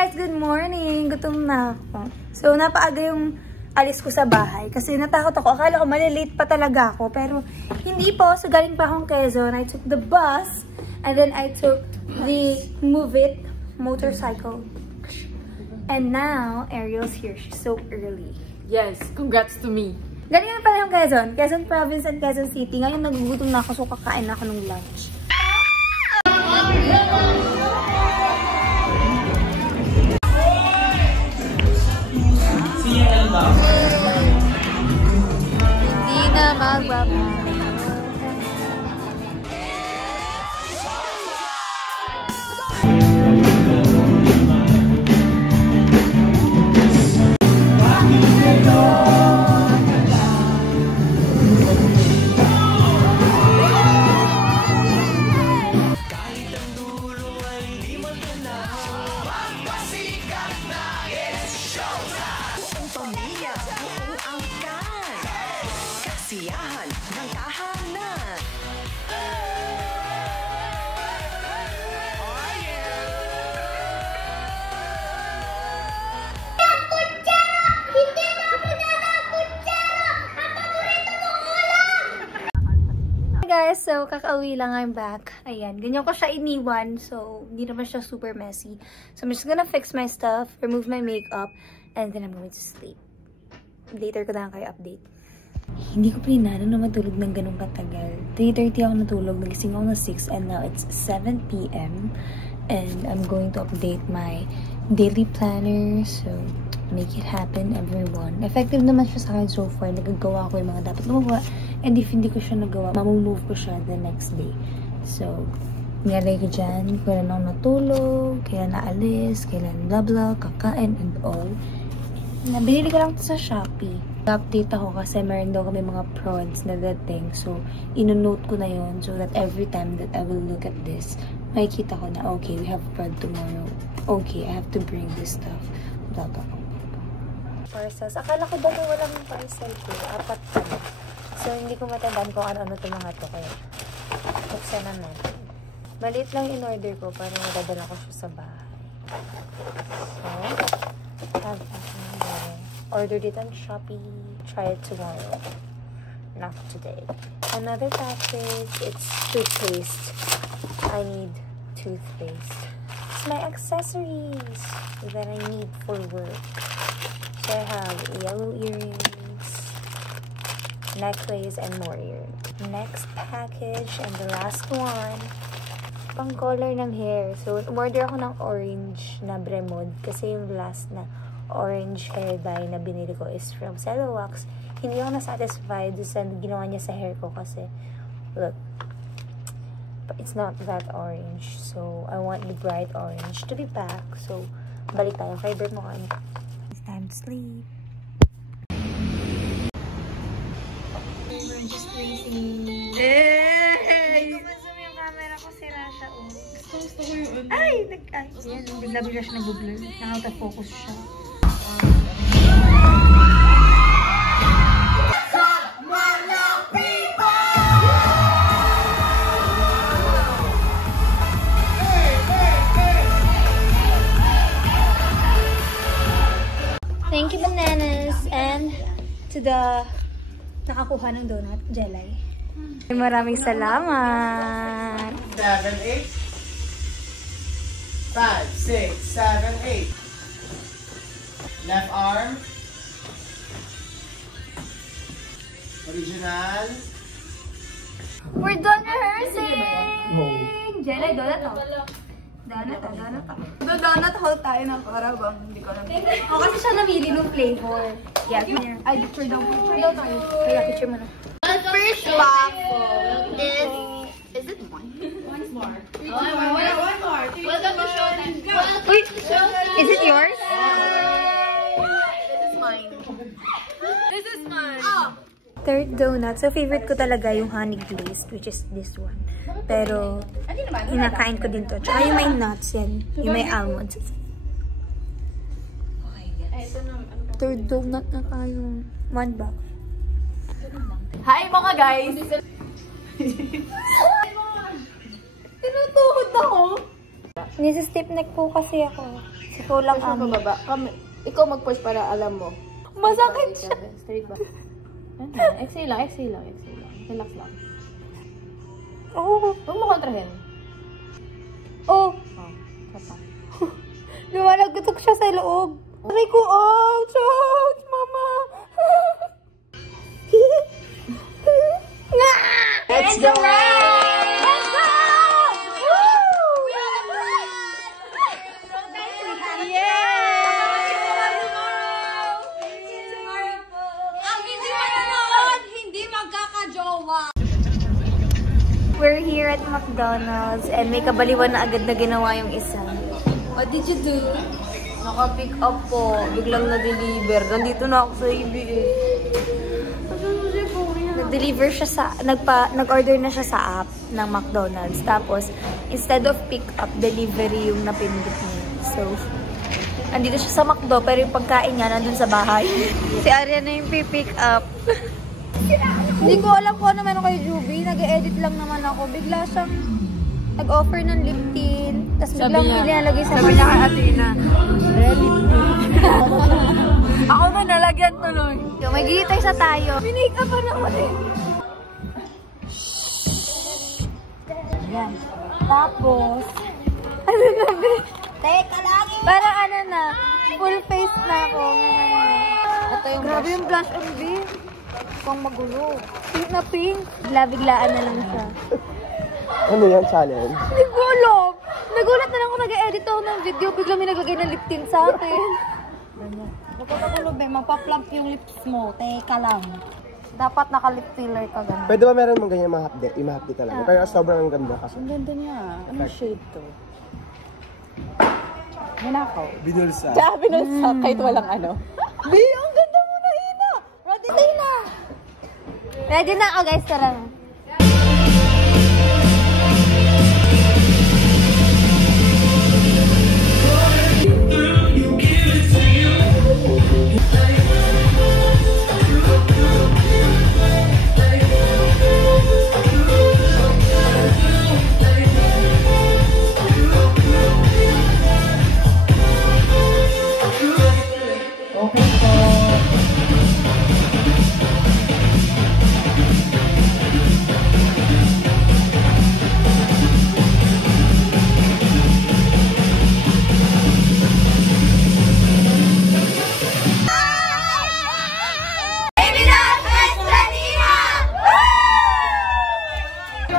guys, good morning. Gutom na ako. So, napaaga yung alis ko sa bahay kasi natakot ako. Akala ko malilate pa talaga ako. Pero, hindi po. So, galing pa akong Quezon. I took the bus and then I took the Move It motorcycle. And now, Ariel's here. She's so early. Yes, congrats to me. Galing na pala yung Quezon. Quezon Province and Quezon City. Ngayon, nagugutom na ako so kakain na ako ng lunch. Hindi na magbaba. Kasiyahan ng tahanan. Hey guys, so kakauwi lang, I'm back. Ayan, ganyan ko siya iniwan. So, hindi naman siya super messy. So, I'm just gonna fix my stuff, remove my makeup, and then I'm going to sleep. Later ko na kayo update. Hindi ko pinano na matulog ng ganun katagal. 3:30 ako natulog, nagising ako na 6, and now it's 7 p.m. And I'm going to update my daily planner. So, make it happen, everyone. Effective naman siya sa akin so far. Nagagawa ko yung mga dapat gumawa. And if hindi ko siya nagawa, mamumove ko siya the next day. So, nilagay ko dyan, kailan ako natulog, kailan naalis, kailan blah blah, kakain and all. Binili ko lang ito sa Shopee. Update ako kasi meron daw kami mga prods na dating. So, ino-note ko na yun so that every time that I will look at this, makikita ko na, okay, we have prod tomorrow. Okay, I have to bring this stuff. Blah blah blah. Parcels. Akala ko dati walang parcel ko. 4 pa. So, hindi ko matandaan kung ano-ano ito mga to. Kaya, buksan na natin. Maliit lang in-order ko para madadala ko siya sa bahay. So, ordered it on Shopee. Try it tomorrow. Not today. Another package. It's toothpaste. I need toothpaste. It's my accessories that I need for work. So I have yellow earrings, necklace, and more earrings. Next package and the last one. Pang color ng hair. So order ako ng orange na Bremod kasi yung last na orange hair dye na binili ko is from Cello Wax. Hindi ako na-satisfied sa ginawa niya sa hair ko kasi, look, it's not that orange. So, I want the bright orange to be back. So, balik tayo kay Bremod. It's time to sleep. We're just racing. Hey! Kumasama yung camera ko, sira siya, oh. Gusto ko yung ano. Ay! Yan, bigla-bigla siya nag-blur. Nang-out of focus siya. Thank you, bananas, and to the nakakuha ng donut, Jelay. Maraming salamat. 7, 8. 5, 6, 7, 8. Left arm. Original. We're done rehearsing! Jelay, donut ako. Donut ako. Donut haul tayo ng Parabang. Hindi ko alam. Kasi siya namili ng flavor. Yeah. Ay, picture daw. Picture daw tayo. Kaya, picture mo na. First waffle is it one? One more. One more. Welcome to show them. Wait, is it yours? This is mine. This is mine. Oh. Third donut. So, favorite ko talaga yung honey glazed, which is this one. Pero, inakain ko din to. Tsaka yung may nuts yan. Yung may almonds. Third donut na tayo. $1. Hi mga guys! Tinutuhod ako! Nasa stiff neck po kasi ako. So, Ikaw lang, Push mo Ami. pababa. Ikaw mag-push para alam mo. Masakit siya. Straight ba? Exhale lang, exhale lang, exhale lang. Relax lang. Oh. Huwag mo kontrahin. Oh. Oh, kapa. Lumalagotok siya sa loob. Aray ko, ouch! Ouch, mama! Let's go! Let's go! We're here at McDonald's and may kabaliwan na agad na ginawa yung isa. What did you do? Naka-pick up po. Biglang na-deliver. Nandito na ako sa ABS. Nag-deliver siya sa... Nag-order na siya sa app ng McDonald's. Tapos, instead of pick up, delivery yung napindot niya. So, andito siya sa McDo, pero yung pagkain niya nandun sa bahay. Si Arya na yung pick up. Hindi ko alam kung ano meron kay Juby. Nag-edit lang naman ako. Bigla siyang nag-offer ng lip tint. Tapos biglang nilalagay sa Sabi niya kay Athena. Ako na nalagyan tuloy. So, mag-iitay sa tayo. Minake up pa naman eh. Yan. Tapos, ano na ba? Teka lang. Parang ano na, full face na ako. Ito yung grabe yung blush on B. Pang magulo. Pink na pink. Bigla-biglaan na lang siya. Ano yan, challenge? Hindi ko alam. Nagulat na lang ako nag-edit ako ng video. Bigla may naglagay ng lip tint sa akin. Huwag ka magulo, be. Magpa-plump yung lips mo. Teka lang. Dapat naka-lip filler ka ganun. Pwede ba meron mong ganyan mahapde? Imahapde talaga. Pero sobrang ganda kasi. Ang ganda niya. Anong shade to? Hinakaw. Binulsa. Sabi nun sa kahit walang ano. Be, ang ganda mo na, Ina! Ready na! Ready na ako guys, tara na.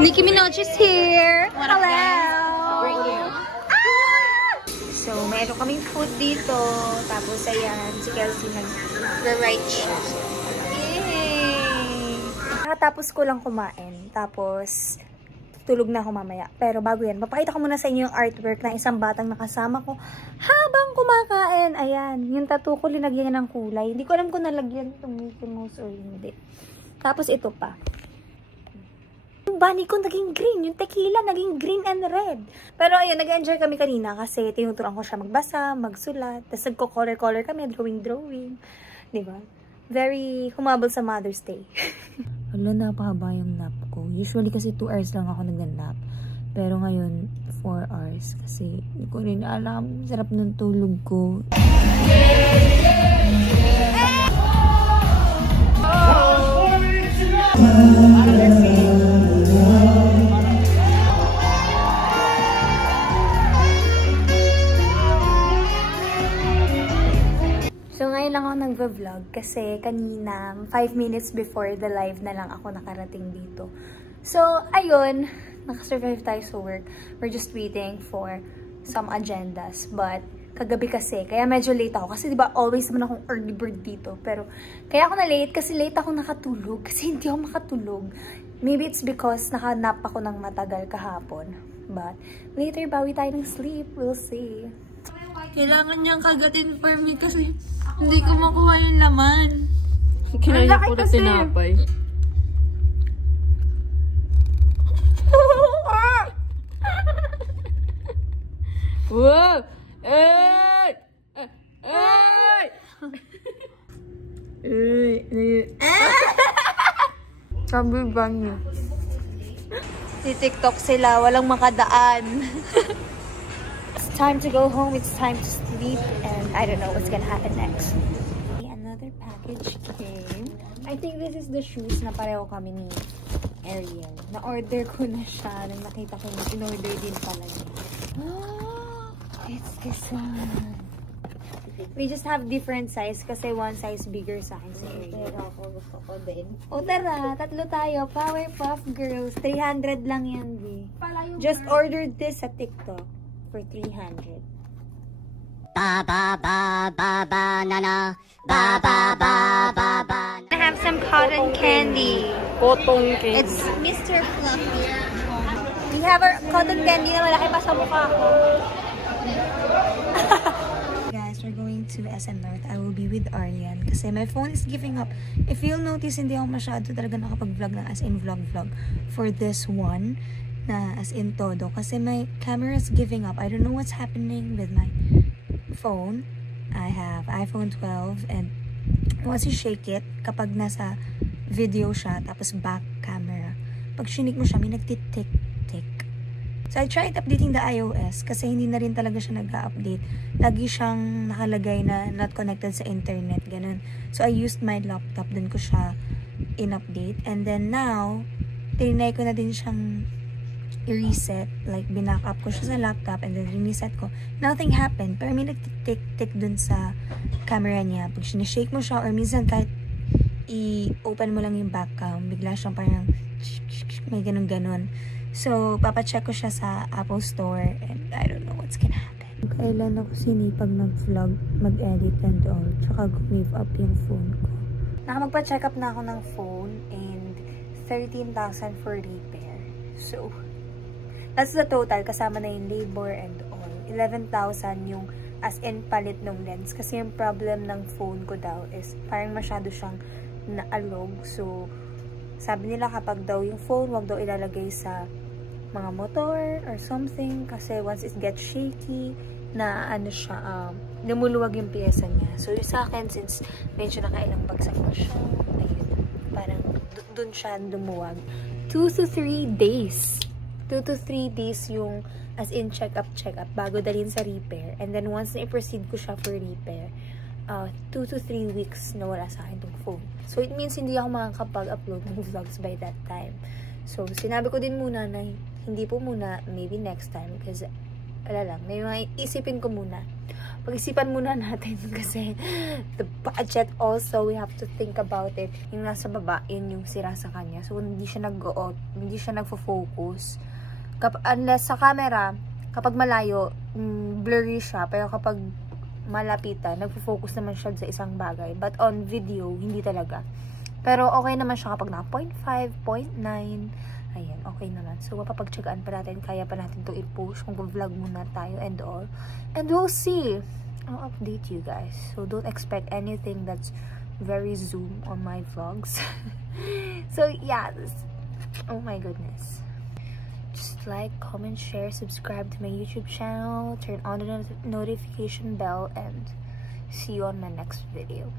Nicki Minaj is here. Hello. How are you? So, meron kaming food dito. Tapos, ayan, si Kelsey nag-right siya. Yay! Nakatapos ko lang kumain. Tapos, tulog na ako mamaya. Pero bago yan, mapakita ko muna sa inyo yung artwork ng isang batang nakasama ko habang kumakain. Ayan, yung tattoo ko linagyan ng kulay. Hindi ko alam kung nalagyan itong Mickey Mouse or hindi. Tapos, ito pa. Yung bunny ko naging green, yung tequila naging green and red. Pero ayun, nag-enjoy kami kanina kasi tinuturuan ko siya magbasa, magsulat, tapos nagko-color-color kami, drawing. Diba? Very humabol sa Mother's Day. Wala, napahaba yung nap ko. Usually kasi 2 hours lang ako nag-nap. Pero ngayon, 4 hours. Kasi hindi ko rin alam. Sarap ng tulog ko. So, ngayon lang ako nag-vlog kasi kanina, 5 minutes before the live na lang ako nakarating dito. So, ayun, nakasurvive tayo sa work. We're just waiting for some agendas. But, kagabi kasi, kaya medyo late ako. Kasi diba, always naman akong early bird dito. Pero, kaya ako na late kasi late ako nakatulog. Kasi hindi ako makatulog. Maybe it's because nakanap ako ng matagal kahapon. But, later, bawi tayo ng sleep. We'll see. Kailangan niyang kagatin for me kasi hindi ko makuha yung laman. Kinaya ko na tinapay. Wow! Ay! Ay! Sabi ba niyo? Si TikTok sila, walang makadaan. time to go home. It's time to sleep. And I don't know what's gonna happen next. Another package came. I think this is the shoes na pareho kami ni Ariel. Na-order ko na siya. Nang nakita ko na in-order din pala niya. It's this one. We just have different size kasi one size bigger sa akin si Ariel. Pero ako gusto ko din. O tara, tatlo tayo. Powerpuff Girls. 300 lang yan, B. Just ordered this sa TikTok for 300. Ba ba ba ba banana. Ba ba ba ba ba. I have some cotton candy. Cotton candy. It's Mr. Fluffy. We have our cotton candy na malaki pa sa mukha ko. Guys, we're going to SM North. I will be with Arian kasi my phone is giving up. If you'll notice, hindi ako masyado talaga nakapag-vlog na as in vlog for this one na as in todo kasi my camera is giving up. I don't know what's happening with my phone. I have iPhone 12 and once you shake it, kapag nasa video siya, tapos back camera, pag shinik mo siya, may nagtitik-tik. So, I tried updating the iOS kasi hindi na rin talaga siya nag-update. Lagi siyang nakalagay na not connected sa internet, ganun. So, I used my laptop, dun ko siya in-update. And then now, tinry ko na din siyang i-reset. Like, binack-up ko siya sa laptop and then reset ko. Nothing happened. Pero may nagtitik-tik dun sa camera niya. Pag sinishake mo siya or minsan kahit i-open mo lang yung back cam, bigla siyang parang may ganun-ganun. So, papacheck ko siya sa Apple Store and I don't know what's gonna happen. Kailan ako sinipag mag-vlog, mag-edit and all, tsaka give up yung phone ko. Nakamagpa-check up na ako ng phone and 13,000 for repair. So, that's the total, kasama na yung labor and all. 11,000 yung as in palit ng lens. Kasi yung problem ng phone ko daw is parang masyado siyang naalog. So, sabi nila kapag daw yung phone, wag daw ilalagay sa mga motor or something. Kasi once it gets shaky, na ano siya, lumuluwag yung pyesa niya. So, yung sa akin, since medyo nakailang bagsak na siya, ayun, parang dun siya lumuwag. 2 to 3 days. 2 to 3 days yung as in check-up bago dalhin sa repair. And then once na i-proceed ko siya for repair, 2 to 3 weeks na wala sa akin tong phone. So, it means hindi ako makakapag-upload ng vlogs by that time. So, sinabi ko din muna na hindi po muna, maybe next time. Kasi, wala lang, may mga isipin ko muna. Pag-isipan muna natin kasi the budget also, we have to think about it. Yung nasa baba, yun yung sira sa kanya. So, hindi siya hindi siya nagfo-focus. Unless sa camera, kapag malayo, blurry siya. Pero kapag malapitan, nagfo-focus naman siya sa isang bagay. But on video, hindi talaga. Pero okay naman siya kapag na 0.5, 0.9. Ayan, okay naman. So, mapapagtsagaan pa natin. Kaya pa natin itong i-push. Mag-vlog muna tayo and all. And we'll see. I'll update you guys. So, don't expect anything that's very zoom on my vlogs. So, yeah. Oh my goodness. Just like, comment, share, subscribe to my YouTube channel, turn on the notification bell, and see you on my next video.